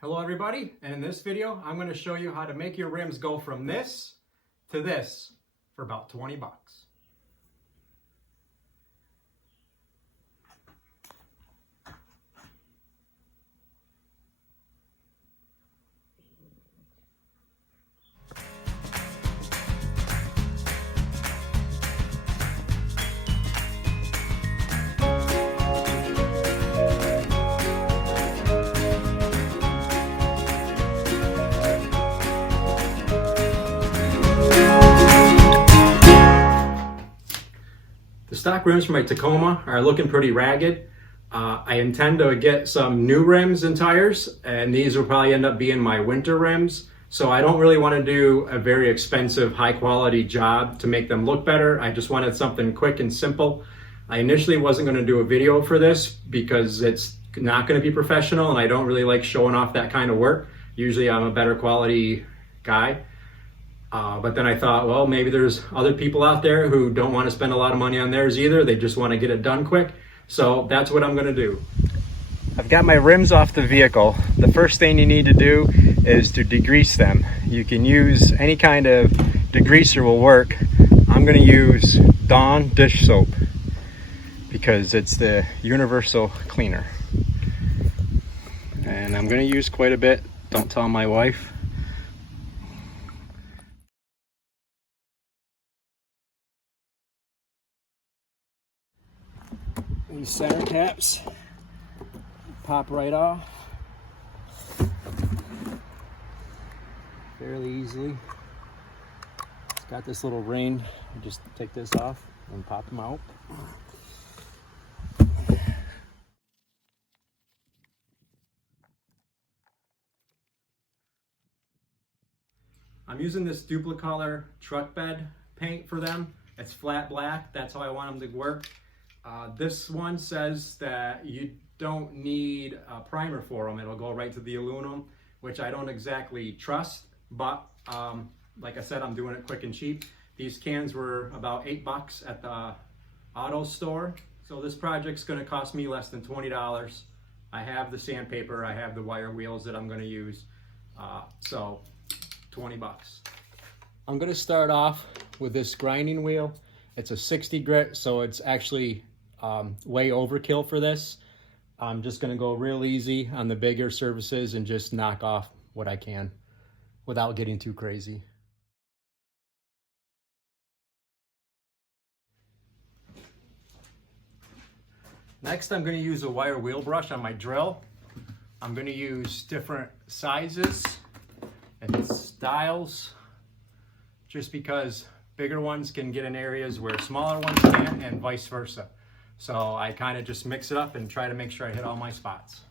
Hello everybody, and in this video I'm going to show you how to make your rims go from this to this for about 20 bucks. The stock rims for my Tacoma are looking pretty ragged. I intend to get some new rims and tires, and these will probably end up being my winter rims. So I don't really want to do a very expensive, high quality job to make them look better. I just wanted something quick and simple. I initially wasn't going to do a video for this because it's not going to be professional, and I don't really like showing off that kind of work. Usually I'm a better quality guy. But then I thought, well, maybe there's other people out there who don't want to spend a lot of money on theirs either. They just want to get it done quick. So that's what I'm going to do. I've got my rims off the vehicle. The first thing you need to do is to degrease them. You can use any kind of degreaser will work. I'm going to use Dawn dish soap because it's the universal cleaner. And I'm going to use quite a bit. Don't tell my wife. These center caps pop right off fairly easily. It's got this little ring. You just take this off and pop them out. I'm using this Duplicolor truck bed paint for them. It's flat black. That's how I want them to work. This one says that you don't need a primer for them. It'll go right to the aluminum, which I don't exactly trust, but like I said, I'm doing it quick and cheap. These cans were about $8 at the auto store. So this project's gonna cost me less than $20. I have the sandpaper, I have the wire wheels that I'm gonna use. So 20 bucks. I'm gonna start off with this grinding wheel. It's a 60 grit, so it's actually way overkill for this. I'm just gonna go real easy on the bigger surfaces and just knock off what I can without getting too crazy. Next, I'm gonna use a wire wheel brush on my drill. I'm gonna use different sizes and styles just because bigger ones can get in areas where smaller ones can't, and vice versa. So I kind of just mix it up and try to make sure I hit all my spots.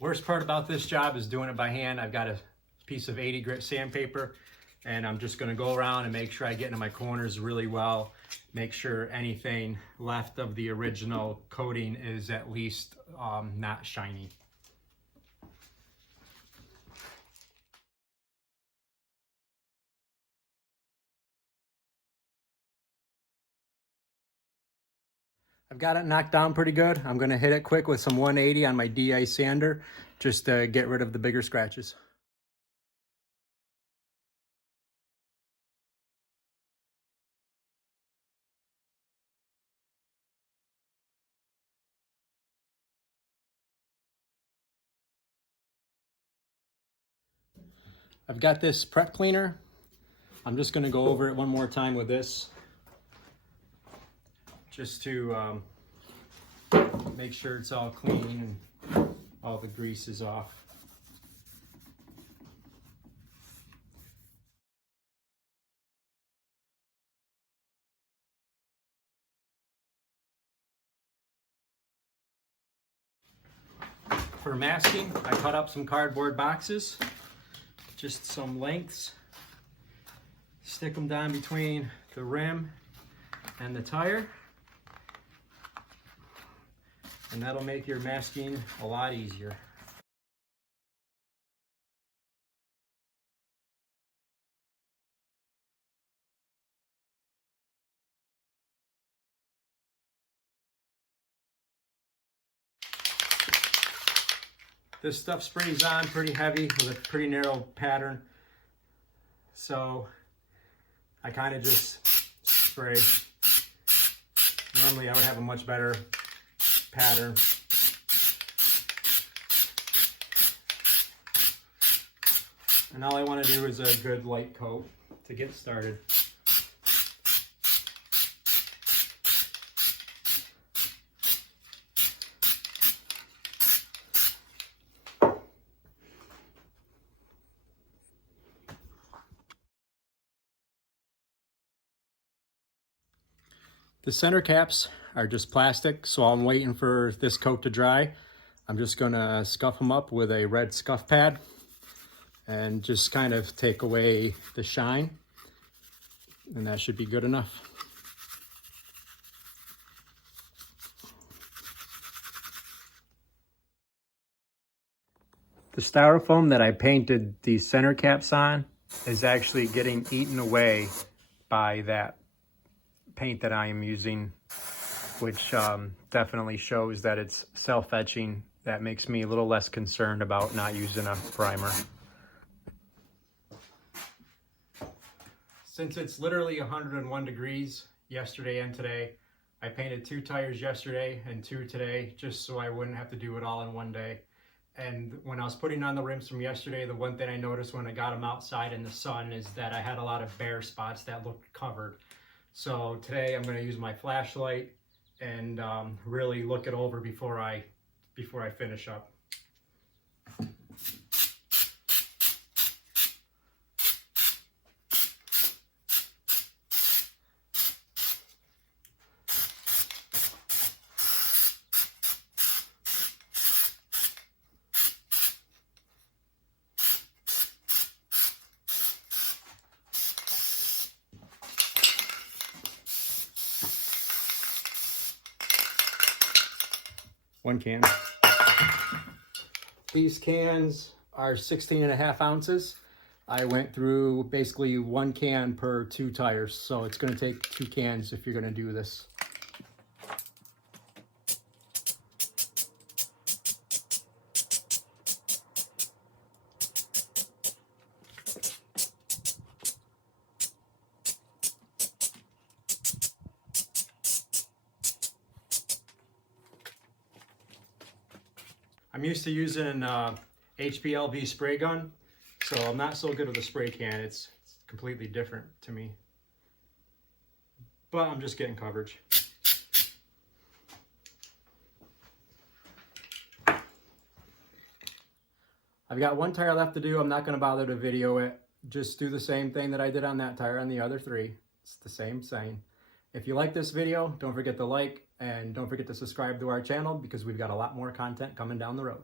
Worst part about this job is doing it by hand. I've got a piece of 80 grit sandpaper, and I'm just gonna go around and make sure I get into my corners really well, make sure anything left of the original coating is at least not shiny. I've got it knocked down pretty good. I'm gonna hit it quick with some 180 on my DI sander just to get rid of the bigger scratches. I've got this prep cleaner. I'm just gonna go over it one more time with this, just to make sure it's all clean and all the grease is off. For masking, I cut up some cardboard boxes, just some lengths. Stick them down between the rim and the tire. And that'll make your masking a lot easier. This stuff sprays on pretty heavy with a pretty narrow pattern. So I kind of just spray. Normally I would have a much better pattern. And all I want to do is a good light coat to get started. The center caps are just plastic, so I'm waiting for this coat to dry. I'm just gonna scuff them up with a red scuff pad and just kind of take away the shine, and that should be good enough. The styrofoam that I painted the center caps on is actually getting eaten away by that paint that I am using, which definitely shows that it's self-etching. That makes me a little less concerned about not using a primer. Since it's literally 101 degrees yesterday and today, I painted 2 tires yesterday and 2 today, just so I wouldn't have to do it all in one day. And when I was putting on the rims from yesterday, the one thing I noticed when I got them outside in the sun is that I had a lot of bare spots that looked covered. So today I'm going to use my flashlight and really look it over before I finish up. One can. These cans are 16.5 ounces. I went through basically 1 can per 2 tires, so it's going to take 2 cans if you're going to do this. I'm used to using HPLV spray gun, so I'm not so good with a spray can. It's completely different to me. But I'm just getting coverage. I've got 1 tire left to do. I'm not going to bother to video it. Just do the same thing that I did on that tire on the other 3. It's the same thing. If you like this video, don't forget to like and don't forget to subscribe to our channel because we've got a lot more content coming down the road.